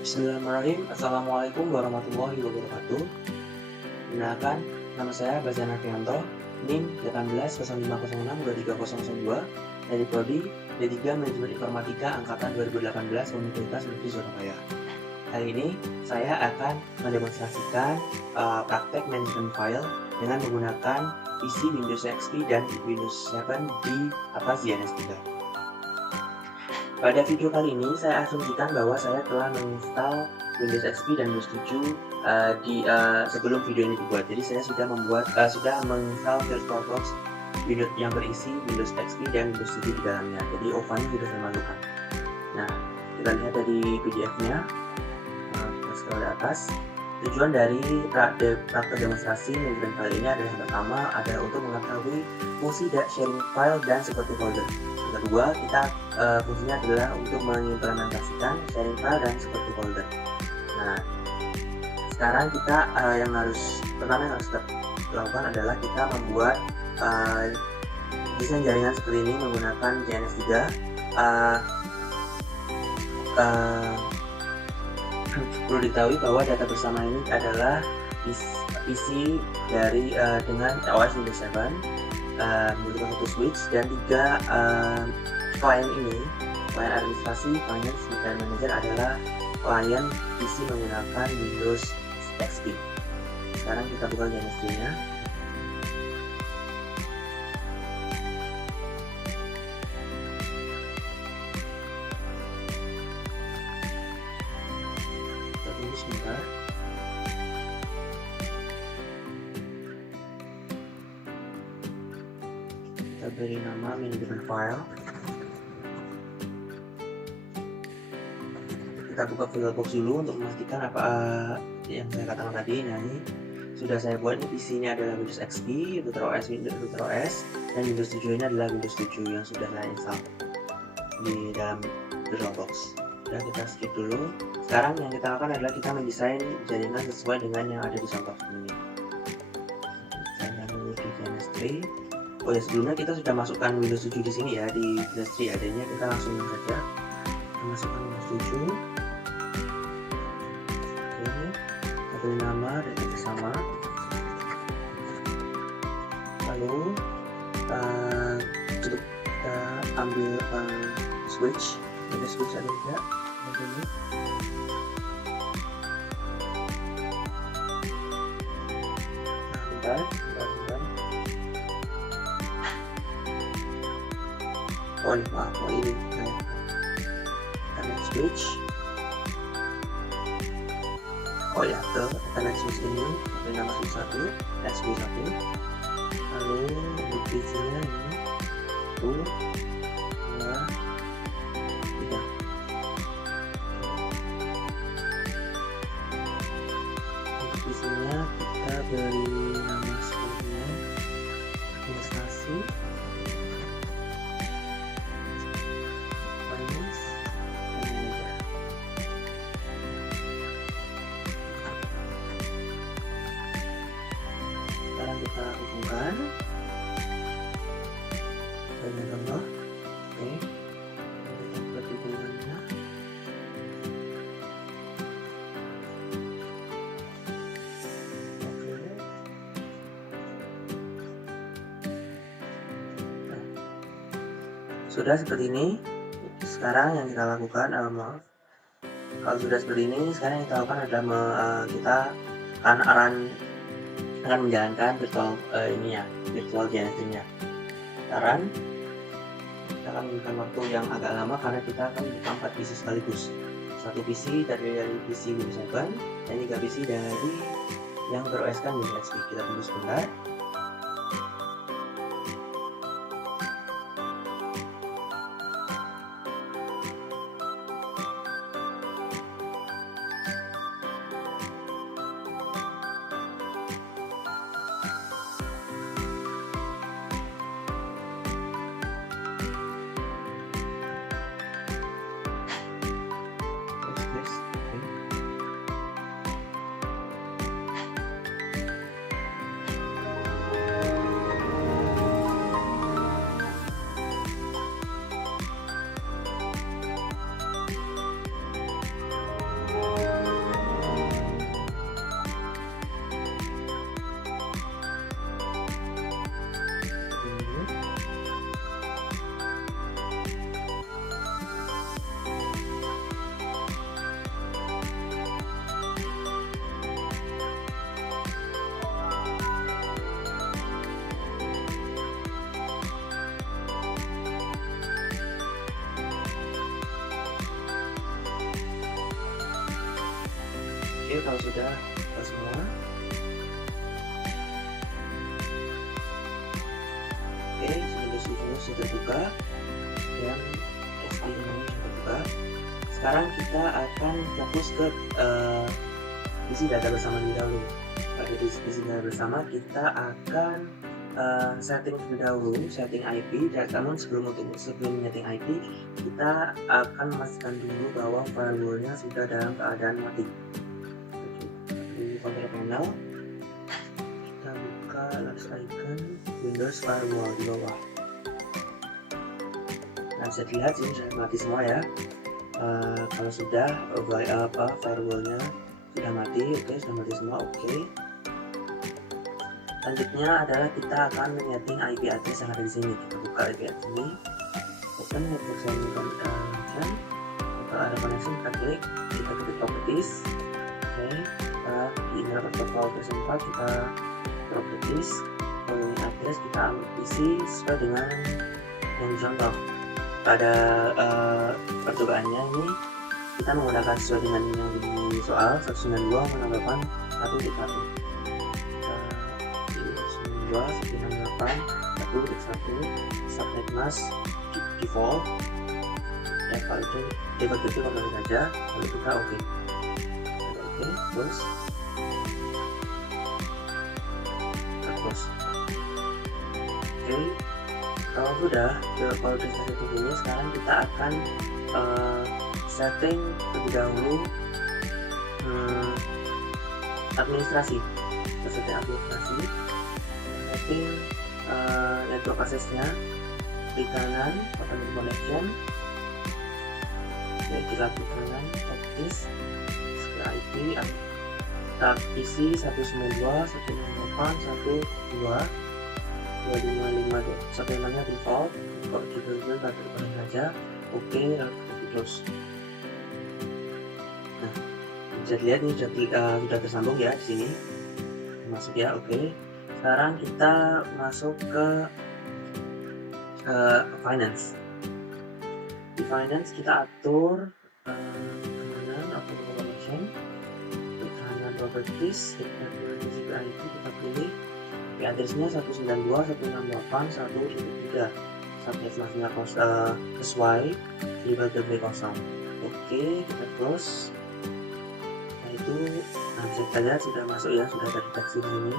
Bismillahirrahmanirrahim. Assalamualaikum warahmatullahi wabarakatuh. Perkenalkan, nama saya Bastian Arfianto, NIM 1805062302 dari Prodi D3 Manajemen Informatika Angkatan 2018 Universitas Negeri Surabaya. Kali ini saya akan mendemonstrasikan praktek manajemen file dengan menggunakan PC Windows XP dan Windows 7 di atas DNS3. Pada video kali ini saya asumsikan bahwa saya telah menginstal Windows XP dan Windows 7 sebelum video ini dibuat. Jadi saya sudah menginstal VirtualBox Windows yang berisi Windows XP dan Windows 7 di dalamnya. Jadi OVA-nya sudah saya masukkan. Nah, kita lihat dari PDF-nya. Kita scroll ke atas. Tujuan dari praktek demonstrasi manajemen file ini adalah yang pertama adalah untuk mengetahui fungsi sharing file dan seperti folder. Yang kedua, fungsinya adalah untuk mengimplementasikan sharing file dan seperti folder. Nah, sekarang kita pertama yang harus kita lakukan adalah kita membuat desain jaringan seperti ini menggunakan DNS3. Perlu diketahui bahwa data bersama ini adalah PC dengan OS Windows 7, membutuhkan satu switch dan 3 klien ini. Klien administrasi, finance, dan manager adalah klien PC menggunakan Windows XP. Sekarang kita buka DNS-nya. Tunggu sebentar. Kita beri nama manajemen file. Kita buka VirtualBox dulu untuk memastikan apa yang saya katakan tadi. Nah, ini sudah saya buat. Ini PC-nya adalah Windows XP, Router OS, dan Windows 7 ini adalah Windows 7 yang sudah saya install di dalam VirtualBox. Dan kita skip dulu. Sekarang yang kita lakukan adalah kita mendesain jaringan sesuai dengan yang ada di contoh ini. Saya dulu di DNS3. Oh ya, sebelumnya kita sudah masukkan Windows 7 di sini ya, di DNS3 adanya. Kita langsung saja masukkan Windows 7. Oke, kita beri nama dan bersama. Lalu kita ambil switch. Ada switch ada tidak? Ini. Bentar. Oh ini, maaf, ini Ethernet switch. Oh ya, Ethernet switch ini beri nama switch 1, SW1. Lalu untuk PC-nya ini 1, 2, 3. Untuk PC-nya kita beri nama sepertinya administrasi, finance, dan manager. Sekarang kita hubungkan bagian bawah. Oke, kita buat hubungannya. Sudah seperti ini. Sekarang yang kita lakukan kalau sudah seperti ini, sekarang yang kita lakukan adalah kita akan menjalankan virtual DNS-nya. Saran, kita akan memberikan waktu yang agak lama karena kita akan membuka 4 PC sekaligus. 1 PC dari PC Windows 7 dan 3 PC dari yang ber-OS-kan Windows XP. Kita tunggu sebentar. Oke, kalau sudah semua, oke, sudah terbuka dan SP ini sudah terbuka. Sekarang kita akan fokus ke isi data bersama di dahulu. Pada isi data bersama kita akan setting terlebih dahulu, setting IP. Namun sebelum setting IP, kita akan memastikan dulu bahwa firewallnya sudah dalam keadaan mati. Di control panel, kita buka last icon Windows Firewall di bawah. Nah, bisa dilihat ini sudah mati semua ya. Kalau sudah firewallnya sudah mati, oke, sudah mati semua, oke. Selanjutnya adalah kita akan menyeting IP address yang ada di sini. Kita buka IP address ini, open network sharing connection. Kalau ada connection kita klik, kita ketik properties, oke. Kita di internet protocol versi 4 kita properties, following address kita isi sesuai dengan yang contoh. Pada percobaannya ini kita menggunakan sesuai dengan yang di soal 192 menambahkan 1.1. 168 subnet mask default ya, kalau itu default itu kembali saja, lalu kita oke, terus oke. Kalau sudah seperti ini, sekarang kita akan setting terlebih dahulu administrasi. Setting network access-nya, klik kanan open connection, kita klik kanan practice IP, kita isi 192.168.1.2.25.1.5 default, kalau kita pakai saja, oke, lalu kita close. Nah, bisa dilihat ini sudah tersambung ya di sini, masuk ya, oke. Sekarang kita masuk ke finance. Di finance kita atur kanan open connection, kanan properties, kita pilih IP address-nya 192.168.1.3, subnet masknya sesuai di W0. Oke, kita close. Nah itu, bisa kita lihat sudah masuk ya, sudah terdeteksi di sini.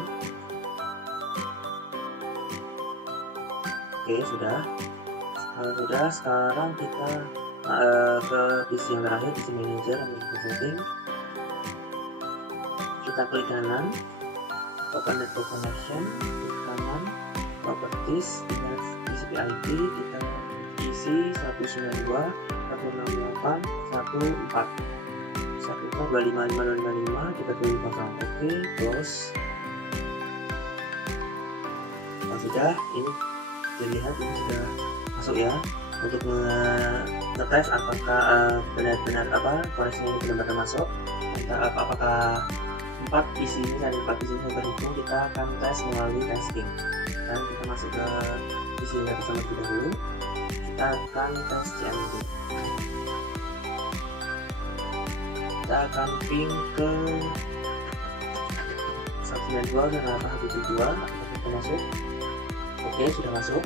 Oke, sudah. Kalau sudah, sekarang kita ke PC yang terakhir, PC manager dan setting. Kita klik kanan open network connection, klik kanan properties, kita TCP IP, kita isi 192.168.1.4.1.255.255, kita pilih kosong. Oke, close. Kalau sudah, ini dilihat ini sudah masuk ya. Untuk ngetes apakah benar-benar koneksinya ini benar-benar masuk, apakah 4 PC ini dan 4 PC ini terhitung, kita akan tes melalui testing. Dan kita masuk ke PC yang bersama terlebih dahulu, kita akan tes CMD. Kita akan ping ke 192.168.1.2, apakah masuk? Oke, sudah masuk.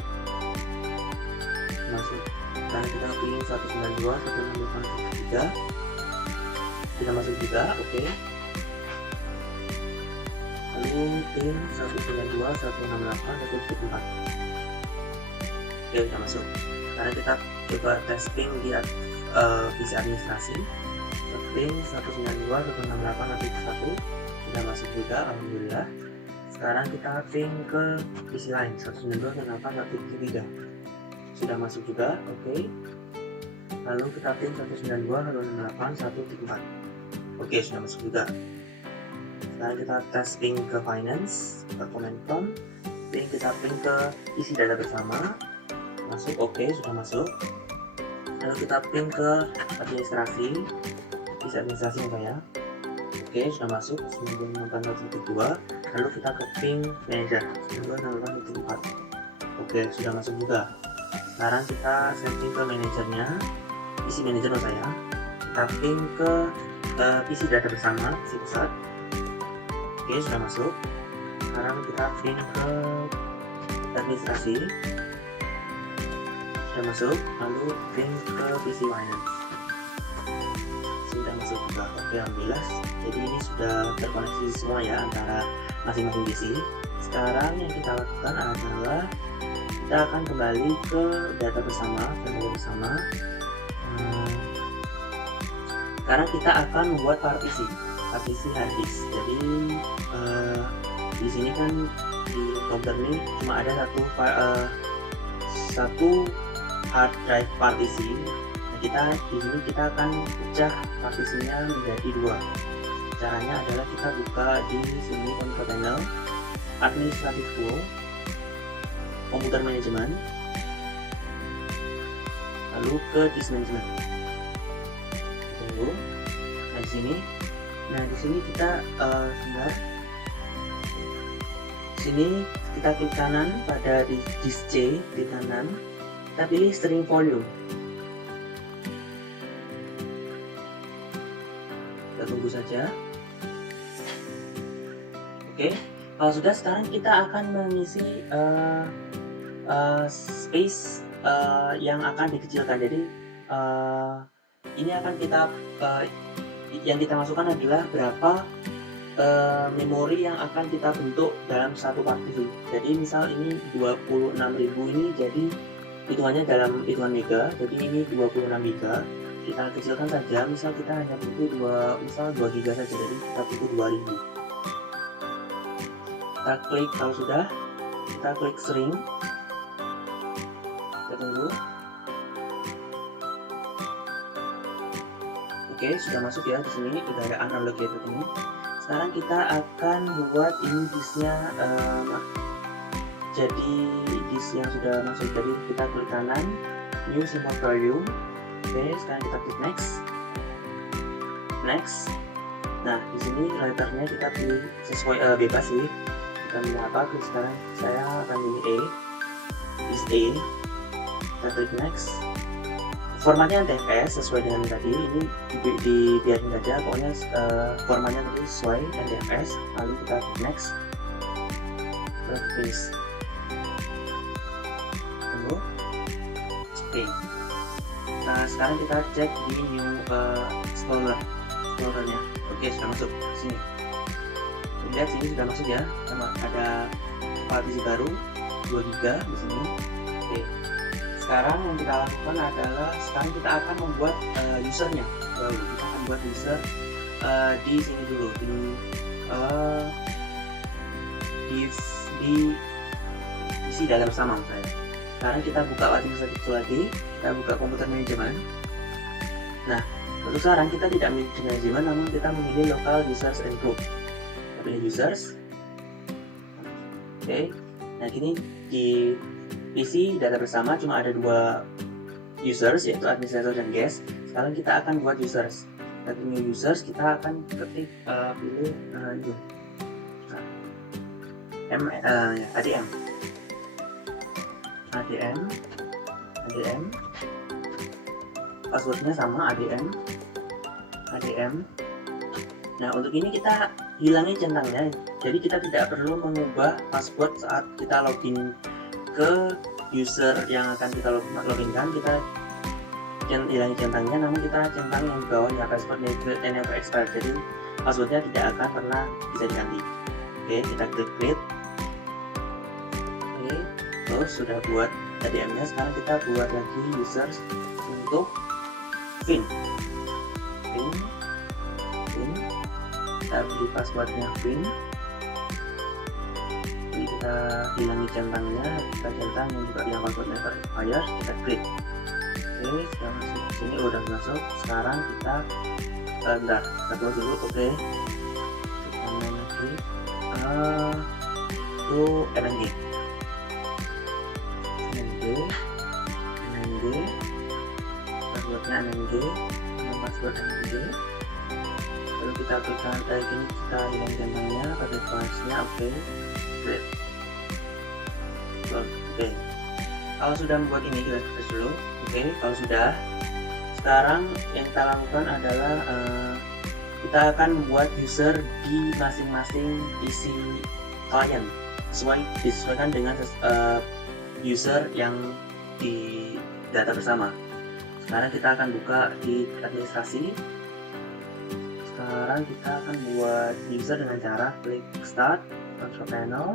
Dan kita pilih 192.168.1.3, kita masuk juga. Oke. Lalu pin 192.168.1.4. Oke, sudah masuk. Sekarang kita coba testing di PC administrasi. Pin 192.168.1.1 sudah masuk juga, alhamdulillah. Sekarang kita ping ke PC lain 192.168.1.3, sudah masuk juga, oke. Lalu kita ping 192.168.1.4, oke, sudah masuk juga. Sekarang kita tes ping ke finance, ke command prompt, kita ping ke isi data bersama, masuk, oke, sudah masuk. Lalu kita ping ke administrasi, isi administrasi saya, oke, sudah masuk 192.1.2. Lalu kita ke ping manager 192.1.4, oke, sudah masuk juga. Sekarang kita setting ke manajernya, isi manajer saya, kita ping ke PC data bersama, PC pusat. Oke, sudah masuk. Sekarang kita print ke administrasi, sudah masuk. Lalu print ke PC finance, sudah masuk juga. Oke, alhamdulillah. Jadi ini sudah terkoneksi semua ya antara masing-masing PC. Sekarang yang kita lakukan adalah kita akan kembali ke data bersama, Sekarang kita akan membuat partisi hard disk. Jadi di sini kan di komputer ini cuma ada satu hard drive partisi. Nah, di sini kita akan pecah partisinya menjadi dua. Caranya adalah kita buka di sini control panel, administrative tool, komputer manajemen, lalu ke disk management. Tunggu. Nah di sini kita sini kita klik kanan pada disk C, klik kanan, kita pilih string volume. Kita tunggu saja. Oke, kalau sudah, sekarang kita akan mengisi space yang akan dikecilkan. Jadi ini akan yang kita masukkan adalah berapa memori yang akan kita bentuk dalam satu partisi. Jadi misal ini 26.000 ini, jadi hitungannya dalam hitungan mega. Jadi ini 26 mega. Kita kecilkan saja. Misal kita hanya butuh 2 giga saja. Jadi kita butuh 2000. Kita klik, kalau sudah kita klik shrink. Kita tunggu. Oke, sudah masuk ya. Di sini sudah ada unallocated ini. Sekarang kita akan membuat ini disknya jadi disk yang sudah masuk. Jadi kita klik kanan, new simple volume. Oke, sekarang kita klik next. Nah, di sini writernya kita pilih sesuai bebas sih. Kita pilih apa? Sekarang saya akan pilih disk A. Kita klik next. Formatnya NTFS sesuai dengan tadi. Ini dibiarin saja, pokoknya formatnya tadi sesuai NTFS. Lalu kita klik next, kita paste. Tunggu. Oke. Nah, sekarang kita cek di new explorernya. Oke, sudah masuk sini. Lihat sini sudah masuk ya. Ada partisi baru 2 GB di sini. Oke. Sekarang yang kita lakukan adalah sekarang kita akan membuat usernya. Lalu kita akan buat user di sini dulu, di isi data bersama saya. Sekarang kita buka administratif lagi, kita buka komputer manajemen. Nah, untuk sekarang kita tidak memilih manajemen, namun kita memilih local users and group. Kita pilih users. Oke. Nah, gini di PC data bersama cuma ada 2 users, yaitu administrator dan guest. Sekarang kita akan buat users. Kita pilih users, kita akan ketik pilih ADM. Passwordnya sama, ADM. Nah, untuk ini kita hilangin centangnya, jadi kita tidak perlu mengubah password saat kita login ke user yang akan kita loginkan. Kita hilangin centangnya, namun kita centang yang di bawah ya, password never expire. Jadi passwordnya tidak akan pernah bisa diganti. Oke, kita klik create. Oke, terus sudah buat ADM-nya. Sekarang kita buat lagi users untuk Vin. Kita beri passwordnya Vin. Jadi kita hilangi centangnya, kita centang yang juga yang passwordnya expire, kita klik. Oke, sudah masuk ke sini, udah masuk. Sekarang kita kita close dulu. Oke, kita main lagi to MNG, passwordnya MNG, password MNG. Lalu kita klikkan gini, kita hilang centangnya, pakai passnya. Oke, create. Oke, kalau sudah membuat ini kita refresh dulu. Oke, kalau sudah, sekarang yang kita lakukan adalah kita akan membuat user di masing-masing isi klien disesuaikan dengan user yang di data bersama. Sekarang kita akan buka di administrasi. Sekarang kita akan buat user dengan cara klik start, control panel,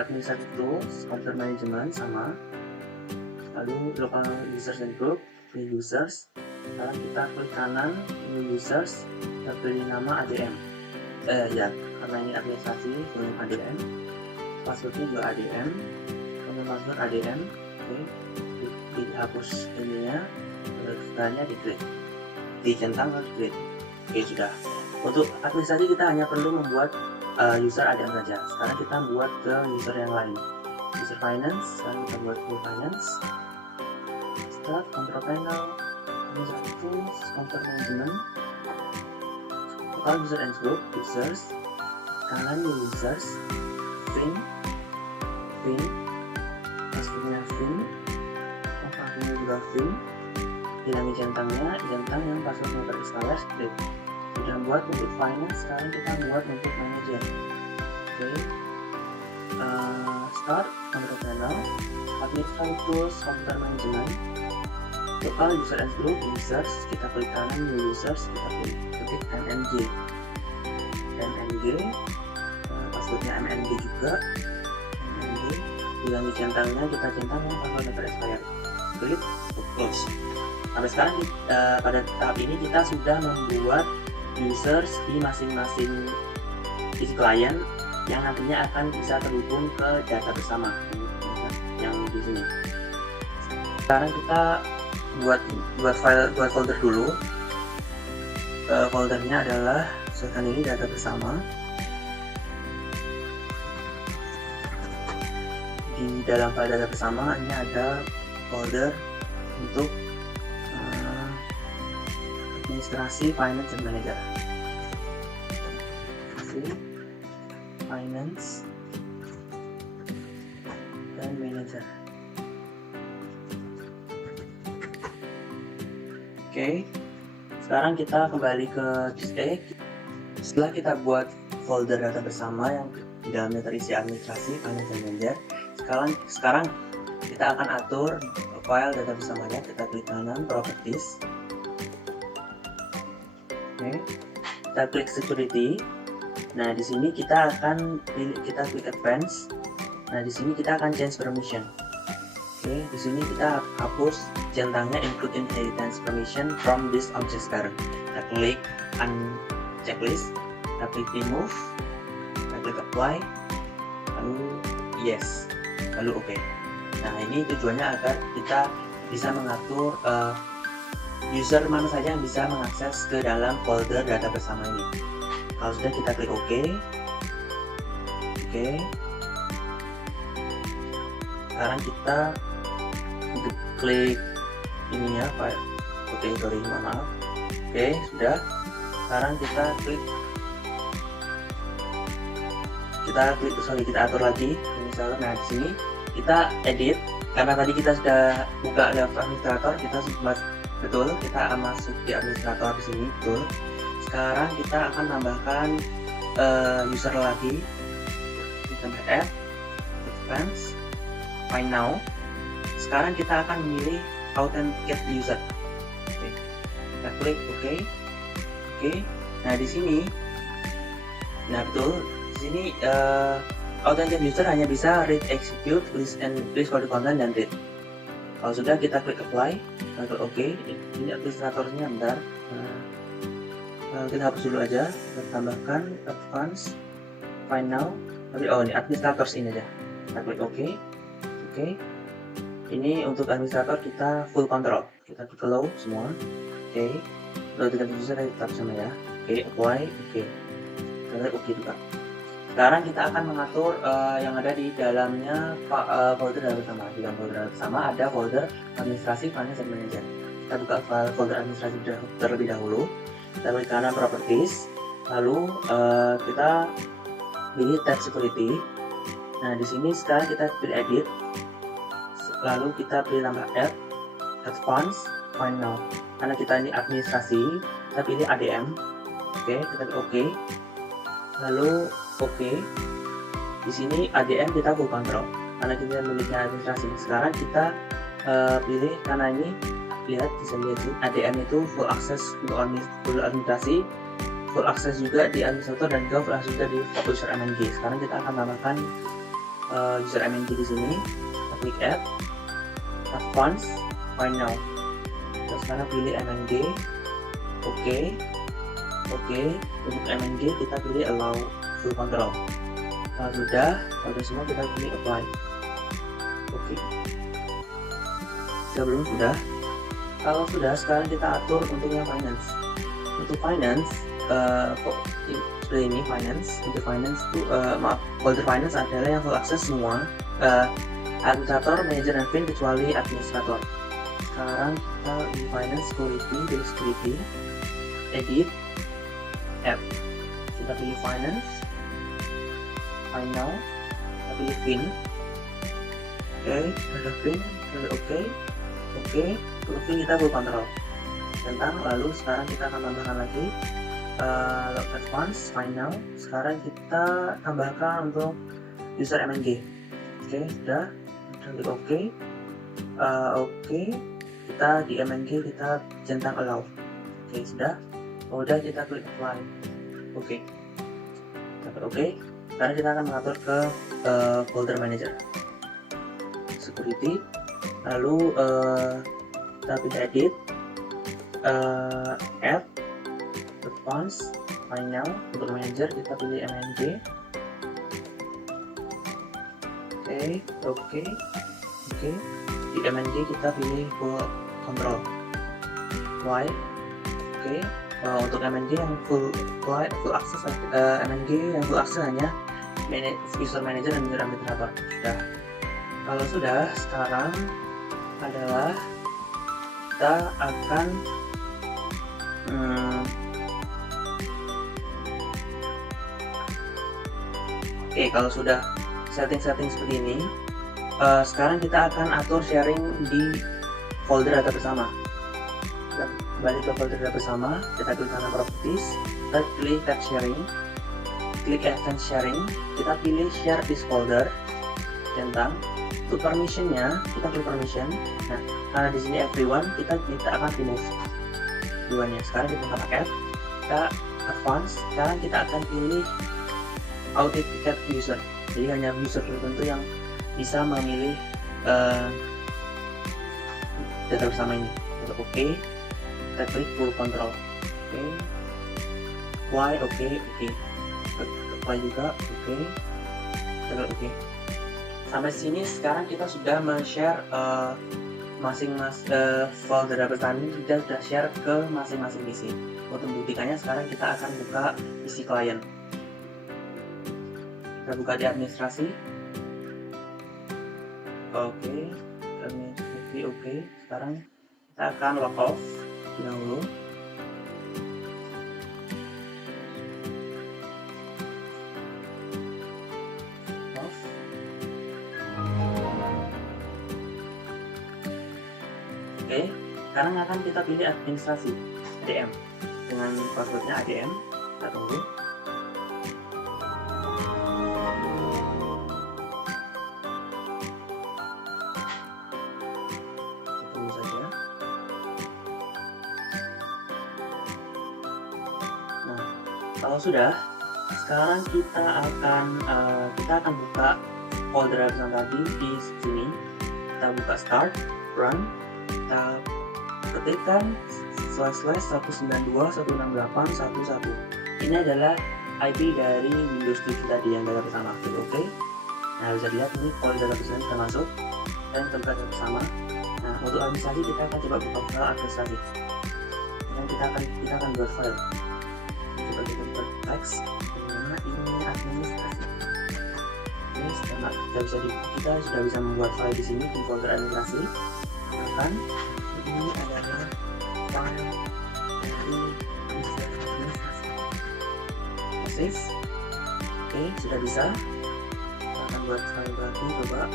administrative tools, computer management sama, lalu local users and group, new users. Sekarang kita klik kanan, new users, kita pilih nama ADM. Karena ini administrasi, pilih ADM. Passwordnya juga ADM, kemudian password ADM. Oke, dihapus ininya, setelahnya diklik, dicentang lalu diklik. Oke, sudah. Untuk administrasi kita hanya perlu membuat user ADM saja. Sekarang kita buat ke user yang lain. User finance, sekarang kita buat full finance. Start, control panel, user tools, computer management, local user and group, users, kanan new users, fin, passwordnya fin, passwordnya juga fin, hilangi centangnya, centang yang passwordnya terexpired, klik. Sudah buat untuk finance, sekarang kita buat untuk manager. Oke, start, control panel, administrative tools, computer management, local user and group, users, kita klik kanan new users, kita klik MNG, passwordnya MNG juga, MNG, hilangi centangnya, kita centang yang passwordnya terexpired, klik close. Sampai sekarang pada tahap ini kita sudah membuat users di masing-masing isi klien yang nantinya akan bisa terhubung ke data bersama yang di sini. Sekarang kita buat folder dulu. Foldernya adalah misalkan ini data bersama. Di dalam file data bersama ini ada folder untuk administrasi, finance, dan manager. Finance dan manager. Oke, sekarang kita kembali ke disk A. Setelah kita buat folder data bersama yang di dalamnya terisi administrasi, finance, dan manager, sekarang kita akan atur file data bersamanya. Kita klik kanan properties. Oke, kita klik security. Nah, di sini kita klik advance. Nah, di sini kita akan change permission. Oke, di sini kita hapus centangnya include inheritance permission from this object parent. Kita klik checklist, kita klik remove, kita klik apply, lalu yes, lalu oke. Nah, ini tujuannya agar kita bisa mengatur user mana saja yang bisa mengakses ke dalam folder data bersama ini. Kalau sudah, kita klik OK. Sekarang kita klik ininya, maaf. Oke, sudah. Sekarang kita atur lagi. Misalnya, nah di sini kita edit. Karena tadi kita sudah buka daftar administrator, kita masuk di administrator di sini, betul. Sekarang kita akan tambahkan user lagi. Kita add, advance, find now. Sekarang kita akan memilih authenticate user. Oke. Kita klik OK. Nah di sini, di sini authenticate user hanya bisa read, execute, list for the content, dan read. Kalau sudah, kita klik apply, kita klik OK. Ini administratornya, bentar. Kita hapus dulu aja, kita tambahkan advance, find now. Ini administrators ini aja. Kita klik OK. Ini untuk administrator kita full control. Kita klik allow semua. Lalu kita user tetap sama ya. Apply. Kita klik OK juga. Sekarang kita akan mengatur yang ada di dalamnya folder data bersama. Di dalam folder data bersama ada folder administrasi, finance, dan manager. Kita buka file folder administrasi terlebih dahulu. Kita klik kanan properties, lalu kita pilih tab security. Nah, di sini sekarang kita pilih edit, lalu kita pilih tambah add, advance, find now. Karena kita ini administrasi, kita pilih ADM. Oke, kita klik oke. Lalu oke. Di sini ADM kita full control karena kita memiliki administrasi. Sekarang kita pilih, karena ini lihat, bisa lihat sih, ADM itu full access untuk full administrasi, full access juga di administrator, dan juga full access juga di user MNG. Sekarang kita akan tambahkan user MNG di sini. Kita klik add, advance, find now. Terus sekarang pilih MNG, oke. Untuk MNG kita pilih allow full control. Kalau sudah semua kita pilih apply. Oke. Belum sudah. Kalau sudah, sekarang kita atur untuk yang finance. Untuk finance, seperti ini finance. Untuk finance itu folder finance adalah yang full access semua, administrator, manager, dan fin kecuali administrator. Sekarang kita di finance security, edit, app. Kita pilih finance, find now, kita pilih fin. Ada fin, oke. Untuk fin kita full control tentang. Lalu sekarang kita akan tambahkan lagi advance, find now. Sekarang kita tambahkan untuk user MNG. Sudah klik oke. Kita di MNG kita centang allow. Sudah kita klik apply. Kita klik sekarang kita akan mengatur ke folder manager, security. Lalu kita pilih edit, add, advance, find now. Untuk manager kita pilih MNG. Oke. Di MNG kita pilih full control. Why? Untuk MNG yang full access, MNG yang full access hanya user manager dan user administrator. Sudah. Kalau sudah, sekarang adalah kita akan kalau sudah setting seperti ini, sekarang kita akan atur sharing di folder data bersama. Kita kembali ke folder data bersama, kita klik kanan properties, kita pilih tab sharing, klik advanced sharing, kita pilih share this folder. Centang. Untuk permissionnya kita klik permission. Nah, karena di sini everyone, kita akan remove everyone-nya. Sekarang kita add, kita advance. Sekarang kita akan pilih authenticate user. Jadi hanya user tertentu yang bisa memilih data bersama ini. Oke. Kita klik full control. Why? Oke. Apply juga. Kita klik oke. Sampai sini sekarang kita sudah men-share masing-masing folder data bersama ini, kita sudah share ke masing-masing PC. Untuk membuktikannya, sekarang kita akan buka PC client. Kita buka di administrasi. Oke. Sekarang kita akan log off dahulu. Sekarang akan kita pilih administrasi ADM dengan passwordnya ADM. Kita tunggu. Tunggu saja. Nah, kalau sudah, sekarang kita akan buka folder yang tadi di sini. Kita buka start, run. Kita ketikkan //192.168.1.1. Ini adalah IP dari Windows 7 tadi yang data bersama. Oke. Nah, bisa lihat ini folder data bersama sudah masuk dan tempat data bersama. Nah, untuk administrasi kita akan coba buka file administrasi. Dan kita akan buat file. Coba kita buat teks. Bagaimana ini administrasi? Kita sudah bisa membuat file di sini di folder administrasi. Akan ini adalah file dari user administrasi. Save. Oke, sudah bisa. Kita akan buat file lagi, coba.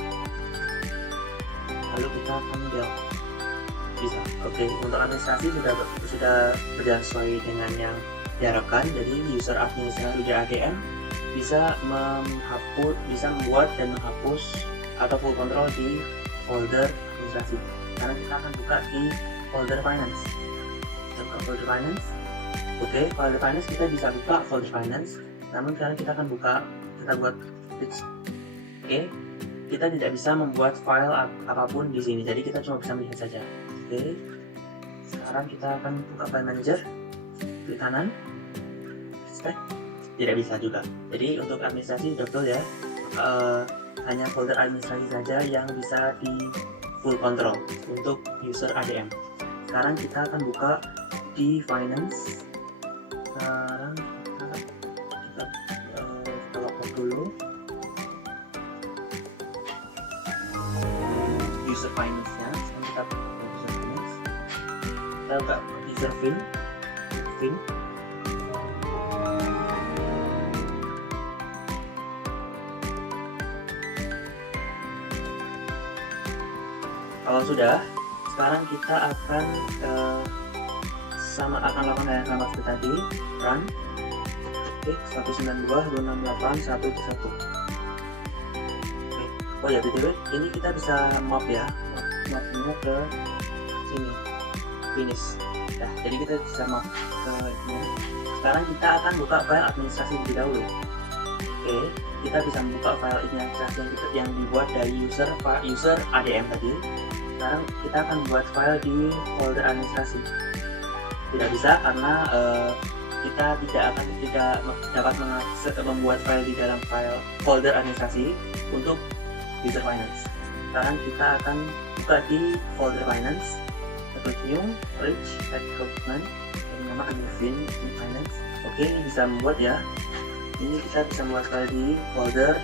Lalu kita akan build. Bisa. Oke, untuk administrasi sudah berjalan sesuai dengan yang diharapkan. Jadi user administrator ADM bisa membuat dan menghapus atau full control di folder administrasi. Sekarang kita akan buka di folder finance. Kita buka folder finance. Oke, folder finance kita bisa buka folder finance. Namun sekarang kita akan buat switch. Oke, kita tidak bisa membuat file apapun di sini. Jadi kita cuma bisa melihat saja. Oke, sekarang kita akan buka file manager. Klik kanan. Tidak bisa juga. Jadi untuk administrasi betul ya, hanya folder administrasi saja yang bisa di full control untuk user ADM. Sekarang kita akan buka di finance. Sekarang kita login dulu. User finance-nya. Sekarang kita buka user finance. Kita buka user fin. Kalau sudah, sekarang kita akan lakukan yang sama seperti tadi, run. Oke, 192.268.1.1. Oke. Oh ya, btw, ini kita bisa map ya, mapnya ke sini, finish. Nah, jadi kita bisa map ke ini. Sekarang kita akan buka file administrasi terlebih dahulu. Oke, kita bisa membuka file administrasi yang dibuat dari user ADM tadi. Sekarang kita akan buat file di folder administrasi. Tidak bisa karena kita tidak dapat membuat file di dalam folder administrasi untuk user finance. Sekarang kita akan buka di folder finance. Klik new, reach, add document, dan nama fin finance. Oke, ini bisa membuat ya. Ini kita bisa membuat file di folder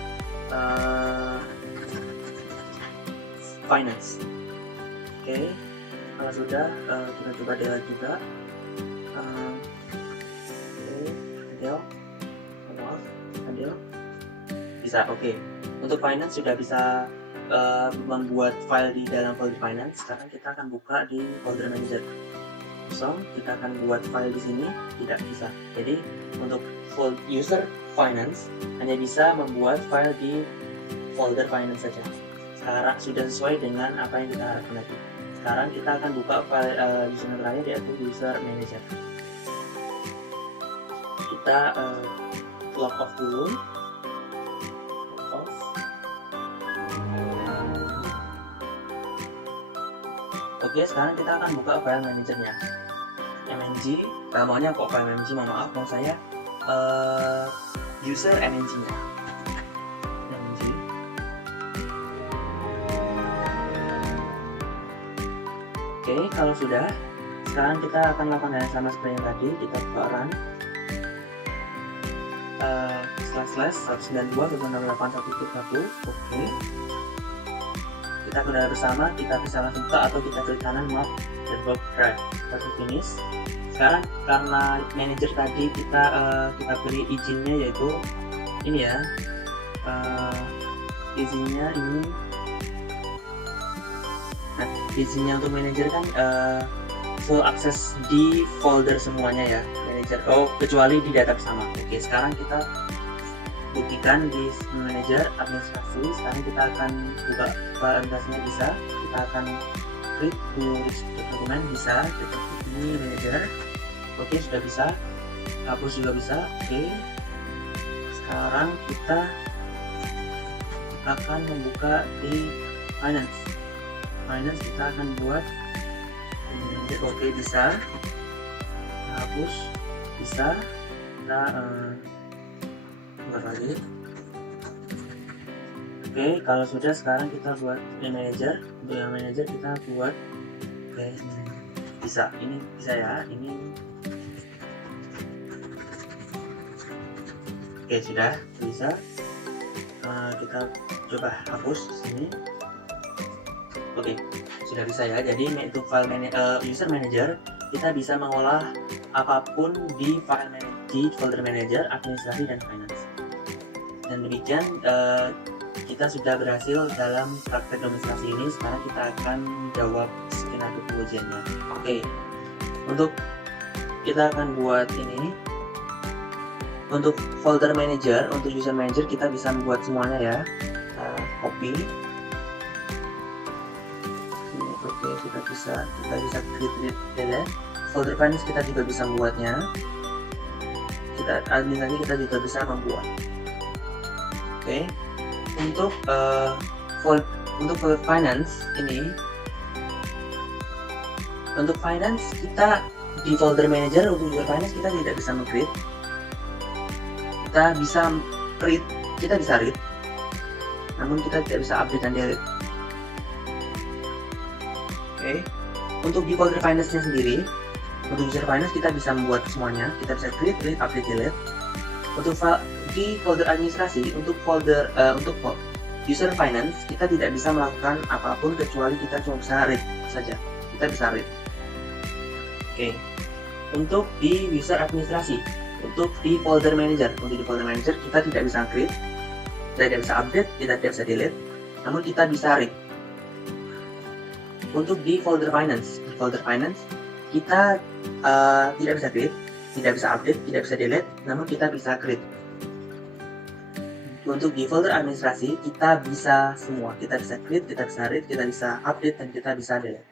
finance. Oke, kalau sudah kita coba delete juga. Adil, bisa. Oke, untuk finance sudah bisa membuat file di dalam folder finance. Sekarang kita akan buka di folder manager. Kosong, kita akan buat file di sini, tidak bisa. Jadi untuk user finance hanya bisa membuat file di folder finance saja. Sekarang sudah sesuai dengan apa yang kita harapkan tadi. Sekarang kita akan buka file user terakhir, yaitu user manager. Kita log off dulu. Oke, sekarang kita akan buka file manajernya. MNG, maunya kok file MNG, mohon maaf, mau saya user MNG-nya. Oke, kalau sudah, sekarang kita akan lakukan yang sama seperti yang tadi. Kita buka run //192.168.1.1. Oke, kita sudah bersama, kita bisa langsung buka atau kita klik kanan map dan drive. Kita finish. Sekarang karena manager tadi kita beri izinnya, yaitu ini ya, izinnya ini. Nah, izinnya untuk manajer kan full akses di folder semuanya ya, manajer. Oh, kecuali di data bersama. Oke, sekarang kita buktikan di manajer administrasi. Sekarang kita akan buka file administrasinya, bisa. Kita akan klik new dokumen, bisa. Kita klik ini manajer. Oke, sudah bisa. Hapus juga bisa. Oke. Sekarang kita akan membuka di finance. Kita akan buat manajer. Oke, bisa. Kita hapus, bisa. Kita buat lagi. Oke, kalau sudah, sekarang kita buat yang manager. Untuk yang manager kita buat, oke, bisa. Ini bisa ya, ini. Oke, sudah bisa. Kita coba hapus sini. Oke, sudah bisa ya. Jadi untuk file user manager, kita bisa mengolah apapun di folder manager, administrasi, dan finance. Dan demikian kita sudah berhasil dalam praktek demonstrasi ini. Sekarang kita akan jawab skenario pengujiannya. Oke, untuk kita akan buat ini Untuk folder manager, untuk user manager kita bisa membuat semuanya ya. Copy. Oke, kita bisa create delete. Folder finance kita juga bisa membuatnya. Admin lagi kita juga bisa membuat. Oke. Untuk folder finance ini, untuk finance kita di folder manager untuk user finance kita tidak bisa meng-create. Kita bisa read, namun kita tidak bisa update dan delete. Oke. Untuk di folder finance-nya sendiri, untuk user finance kita bisa membuat semuanya, kita bisa create, read, update, delete. Untuk di folder administrasi, untuk folder untuk user finance kita tidak bisa melakukan apapun kecuali kita cuma bisa read saja. Kita bisa read. Oke. Untuk di user administrasi, untuk di folder manager, kita tidak bisa create, kita tidak bisa update, kita tidak bisa delete, namun kita bisa read. Untuk di folder finance, kita tidak bisa create, tidak bisa update, tidak bisa delete, namun kita bisa create. Untuk di folder administrasi kita bisa semua, kita bisa create, kita bisa read, kita bisa update, dan kita bisa delete.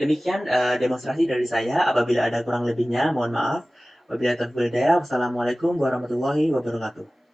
Demikian demonstrasi dari saya. Apabila ada kurang lebihnya mohon maaf. Wabillahi taufiq wal hidayah. Wassalamualaikum warahmatullahi wabarakatuh.